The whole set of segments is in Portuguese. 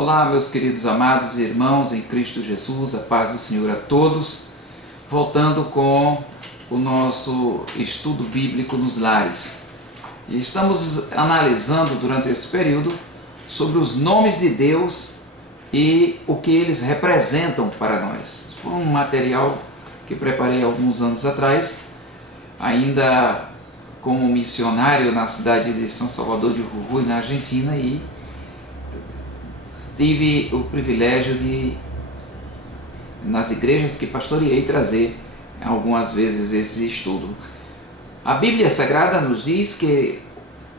Olá, meus queridos amados irmãos em Cristo Jesus, a paz do Senhor a todos. Voltando com o nosso estudo bíblico nos lares. E estamos analisando durante esse período sobre os nomes de Deus e o que eles representam para nós. Foi um material que preparei alguns anos atrás, ainda como missionário na cidade de São Salvador de Jujuy, na Argentina, e tive o privilégio de, nas igrejas que pastoreei, trazer algumas vezes esse estudo. A Bíblia Sagrada nos diz que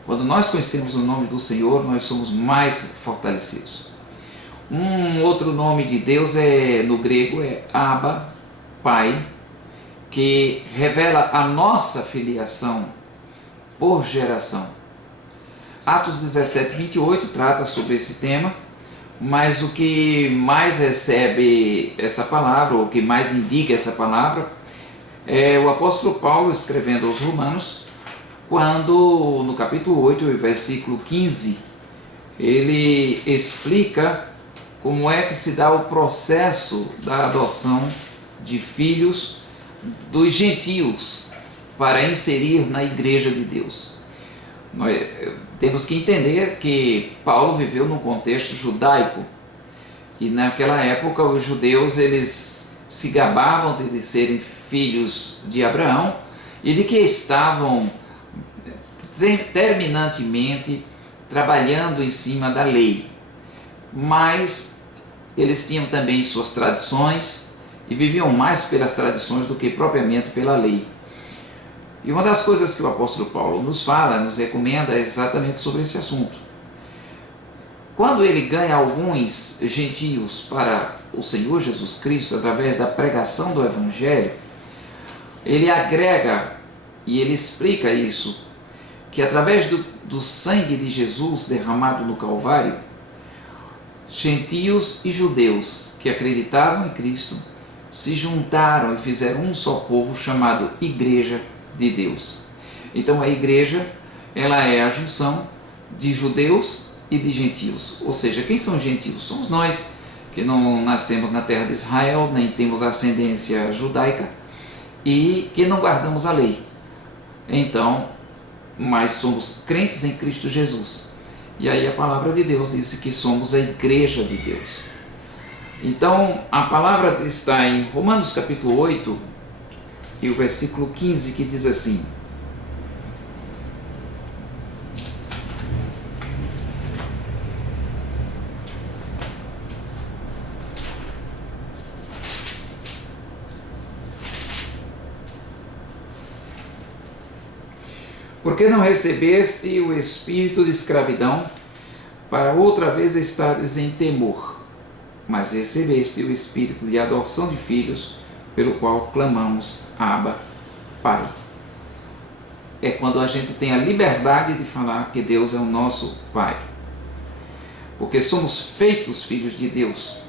quando nós conhecemos o nome do Senhor, nós somos mais fortalecidos. Um outro nome de Deus no grego é Abba, Pai, que revela a nossa filiação por geração. Atos 17, 28 trata sobre esse tema, mas o que mais recebe essa palavra, ou o que mais indica essa palavra, é o apóstolo Paulo escrevendo aos Romanos, quando no capítulo 8, versículo 15, ele explica como é que se dá o processo da adoção de filhos dos gentios para inserir na igreja de Deus. Nós temos que entender que Paulo viveu num contexto judaico, e naquela época os judeus eles se gabavam de serem filhos de Abraão e de que estavam terminantemente trabalhando em cima da lei, mas eles tinham também suas tradições e viviam mais pelas tradições do que propriamente pela lei. E uma das coisas que o apóstolo Paulo nos fala, nos recomenda, é exatamente sobre esse assunto. Quando ele ganha alguns gentios para o Senhor Jesus Cristo, através da pregação do Evangelho, ele agrega e ele explica isso, que através do sangue de Jesus derramado no Calvário, gentios e judeus que acreditavam em Cristo se juntaram e fizeram um só povo chamado Igreja de Deus. Então a igreja, ela é a junção de judeus e de gentios. Ou seja, quem são gentios? Somos nós que não nascemos na terra de Israel, nem temos ascendência judaica e que não guardamos a lei. Então, mas somos crentes em Cristo Jesus. E aí a palavra de Deus disse que somos a igreja de Deus. Então a palavra está em Romanos capítulo 8 e o versículo 15, que diz assim: porque não recebeste o espírito de escravidão para outra vez estares em temor, mas recebeste o espírito de adoção de filhos, pelo qual clamamos Abba, Pai. É quando a gente tem a liberdade de falar que Deus é o nosso Pai, porque somos feitos filhos de Deus.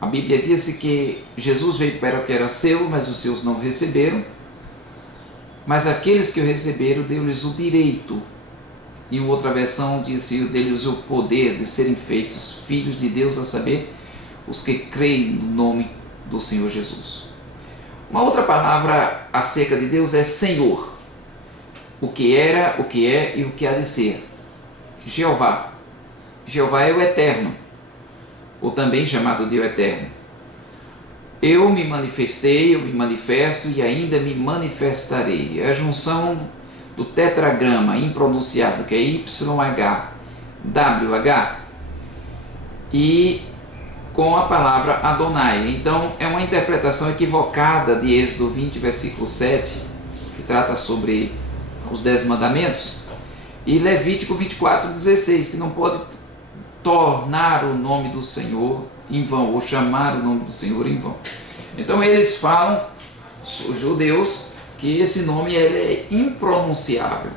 A Bíblia diz que Jesus veio para o que era seu, mas os seus não receberam, mas aqueles que o receberam, deu-lhes o direito. Em outra versão disse, deu-lhes o poder de serem feitos filhos de Deus, a saber, os que creem no nome do Senhor Jesus. Uma outra palavra acerca de Deus é Senhor. O que era, o que é e o que há de ser. Jeová. Jeová é o Eterno, ou também chamado de o Eterno. Eu me manifestei, eu me manifesto e ainda me manifestarei. É a junção do tetragrama impronunciável, que é YHWH, e com a palavra Adonai. Então é uma interpretação equivocada de Êxodo 20, versículo 7, que trata sobre os 10 mandamentos, e Levítico 24, 16, que não pode tornar o nome do Senhor em vão, ou chamar o nome do Senhor em vão. Então eles falam, os judeus, que esse nome ele é impronunciável.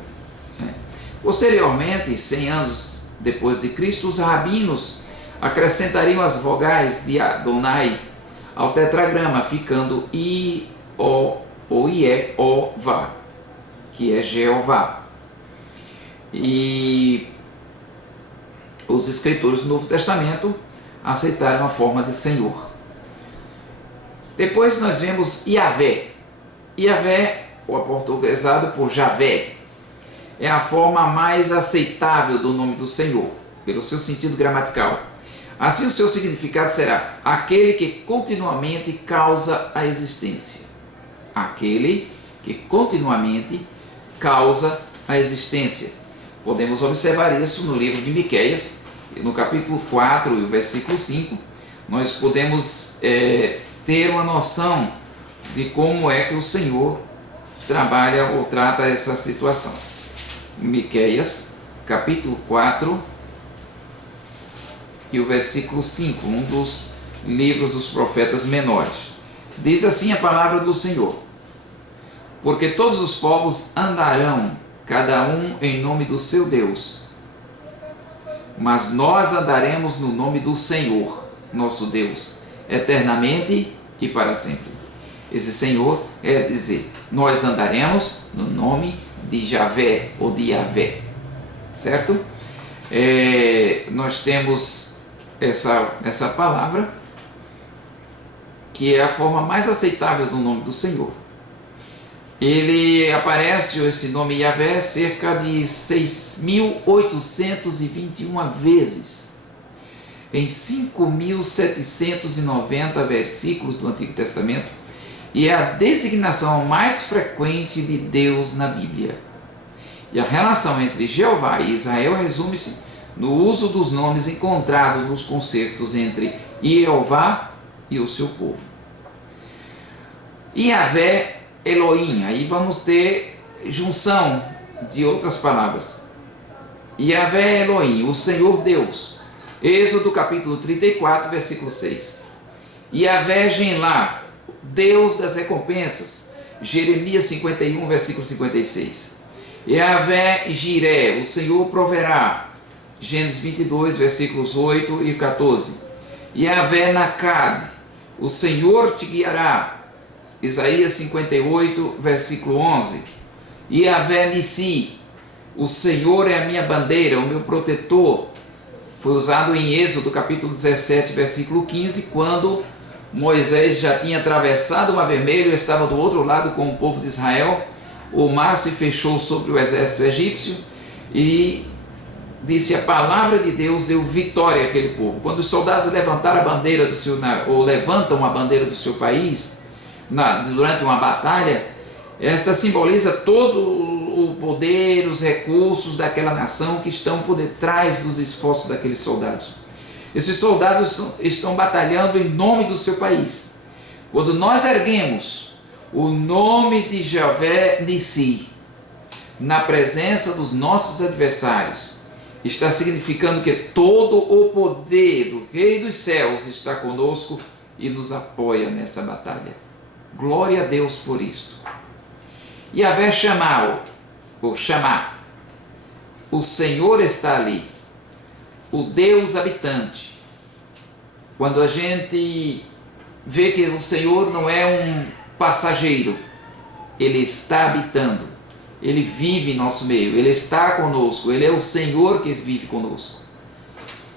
Posteriormente, 100 anos depois de Cristo, os rabinos acrescentariam as vogais de Adonai ao tetragrama, ficando I, O ou IE, O, Vá, que é Jeová. E os escritores do Novo Testamento aceitaram a forma de Senhor. Depois nós vemos Yahvé. Yahvé, ou aportuguesado por Javé, é a forma mais aceitável do nome do Senhor, pelo seu sentido gramatical. Assim, o seu significado será aquele que continuamente causa a existência. Aquele que continuamente causa a existência. Podemos observar isso no livro de Miqueias, no capítulo 4 e o versículo 5. Nós podemos ter uma noção de como é que o Senhor trabalha ou trata essa situação. Miqueias, capítulo 4 e o versículo 5, um dos livros dos profetas menores. Diz assim a palavra do Senhor: porque todos os povos andarão, cada um em nome do seu Deus, mas nós andaremos no nome do Senhor, nosso Deus, eternamente e para sempre. Esse Senhor é dizer, nós andaremos no nome de Javé ou de Yahvé, certo? Nós temos essa palavra, que é a forma mais aceitável do nome do Senhor. Ele aparece, esse nome Yahvé, cerca de 6.821 vezes, em 5.790 versículos do Antigo Testamento, e é a designação mais frequente de Deus na Bíblia. E a relação entre Jeová e Israel resume-se no uso dos nomes encontrados nos concertos entre Jeová e o seu povo. Yahvé Elohim, aí vamos ter junção de outras palavras. Yahvé Elohim, o Senhor Deus. Êxodo capítulo 34, versículo 6. Yahvé Genlá, Deus das recompensas. Jeremias 51, versículo 56. Yahvé Jiré, o Senhor proverá. Gênesis 22, versículos 8 e 14. Yahvé Nakad, o Senhor te guiará. Isaías 58, versículo 11. Yahvé Nissi, o Senhor é a minha bandeira, o meu protetor. Foi usado em Êxodo capítulo 17, versículo 15, quando Moisés já tinha atravessado o Mar Vermelho, estava do outro lado com o povo de Israel, o mar se fechou sobre o exército egípcio e disse a palavra de Deus deu vitória àquele povo. Quando os soldados levantaram a bandeira do seu, ou levantam a bandeira do seu país durante uma batalha, esta simboliza todo o poder, os recursos daquela nação que estão por detrás dos esforços daqueles soldados. Esses soldados estão batalhando em nome do seu país. Quando nós erguemos o nome de Javé Nissi na presença dos nossos adversários, está significando que todo o poder do Rei dos Céus está conosco e nos apoia nessa batalha. Glória a Deus por isto. Yahvé Shammah, ou Shammah, o Senhor está ali, o Deus habitante. Quando a gente vê que o Senhor não é um passageiro, Ele está habitando, Ele vive em nosso meio, Ele está conosco, Ele é o Senhor que vive conosco.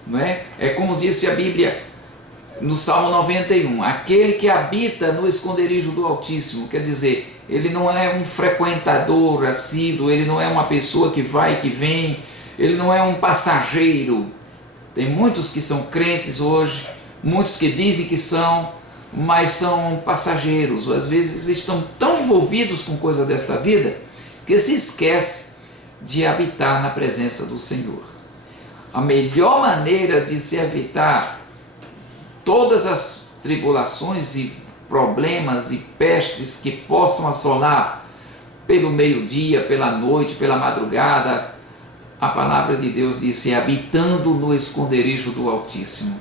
Não é? É como disse a Bíblia no Salmo 91, aquele que habita no esconderijo do Altíssimo, quer dizer, ele não é um frequentador assíduo, ele não é uma pessoa que vai e que vem, ele não é um passageiro. Tem muitos que são crentes hoje, muitos que dizem que são, mas são passageiros, ou às vezes estão tão envolvidos com coisa desta vida, que se esquece de habitar na presença do Senhor. A melhor maneira de se evitar todas as tribulações e problemas e pestes que possam assolar pelo meio-dia, pela noite, pela madrugada, a palavra de Deus disse, habitando no esconderijo do Altíssimo.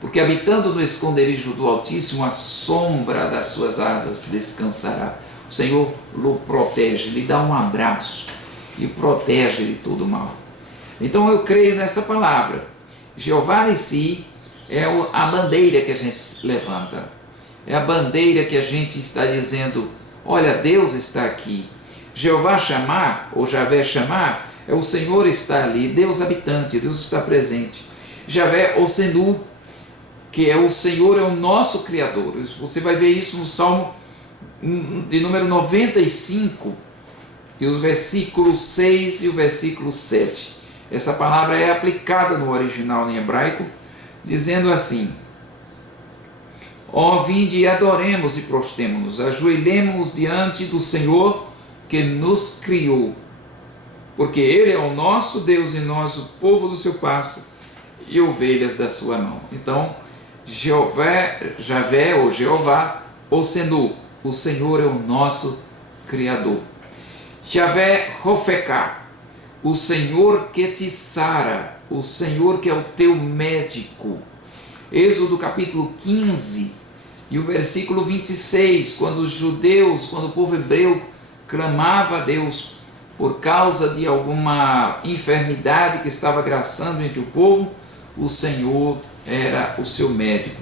Porque habitando no esconderijo do Altíssimo, a sombra das suas asas descansará. O Senhor o protege, lhe dá um abraço e protege de todo mal. Então eu creio nessa palavra. Jeová Nissi é a bandeira que a gente levanta. É a bandeira que a gente está dizendo, olha, Deus está aqui. Jeová Shammah, ou Javé Shammah, O Senhor está ali, Deus habitante, Deus está presente. Javé Osenu, que é o Senhor, é o nosso Criador. Você vai ver isso no Salmo de número 95, e os versículos 6 e o versículo 7. Essa palavra é aplicada no original em hebraico, dizendo assim: ó, vinde e adoremos e prostremo-nos, ajoelhemo-nos diante do Senhor que nos criou, porque Ele é o nosso Deus e nós o povo do seu pasto e ovelhas da sua mão. Então, Javé ou Jeová Osenu, o Senhor é o nosso Criador. Javé Rofecá, o Senhor que te sara, o Senhor que é o teu médico. Êxodo capítulo 15 e o versículo 26, quando os judeus, quando o povo hebreu clamava a Deus por causa de alguma enfermidade que estava graçando entre o povo, o Senhor era o seu médico.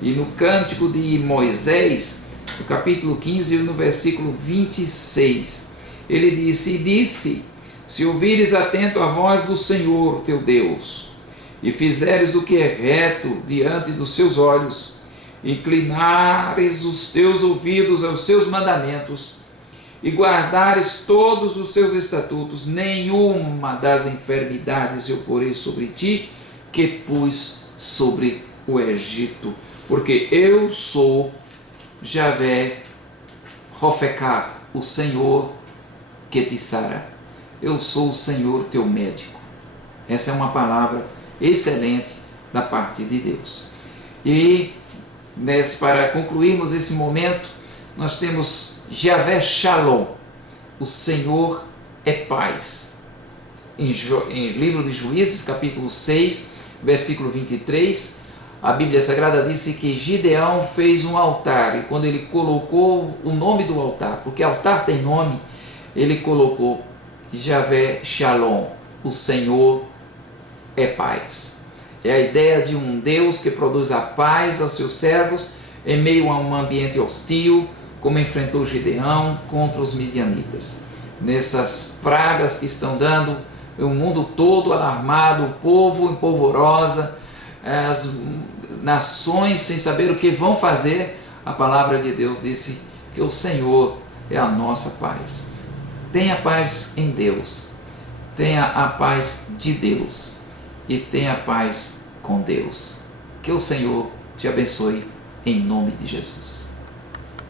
E no cântico de Moisés, no capítulo 15, no versículo 26, ele disse: se ouvires atento a voz do Senhor teu Deus, e fizeres o que é reto diante dos seus olhos, inclinares os teus ouvidos aos seus mandamentos, e guardares todos os seus estatutos, nenhuma das enfermidades eu porei sobre ti, que pus sobre o Egito, porque eu sou Javé Rofecá, o Senhor que te sara. Eu sou o Senhor teu médico. Essa é uma palavra excelente da parte de Deus. E para concluirmos esse momento, nós temos Javé Shalom, o Senhor é paz. Em livro de Juízes, capítulo 6, versículo 23, a Bíblia Sagrada disse que Gideão fez um altar, e quando ele colocou o nome do altar, porque altar tem nome, ele colocou Javé Shalom, o Senhor é paz. É a ideia de um Deus que produz a paz aos seus servos em meio a um ambiente hostil, como enfrentou Gideão contra os midianitas. Nessas pragas que estão dando, o mundo todo alarmado, o povo em polvorosa, as nações sem saber o que vão fazer, a palavra de Deus disse que o Senhor é a nossa paz. Tenha paz em Deus, tenha a paz de Deus e tenha paz com Deus. Que o Senhor te abençoe em nome de Jesus.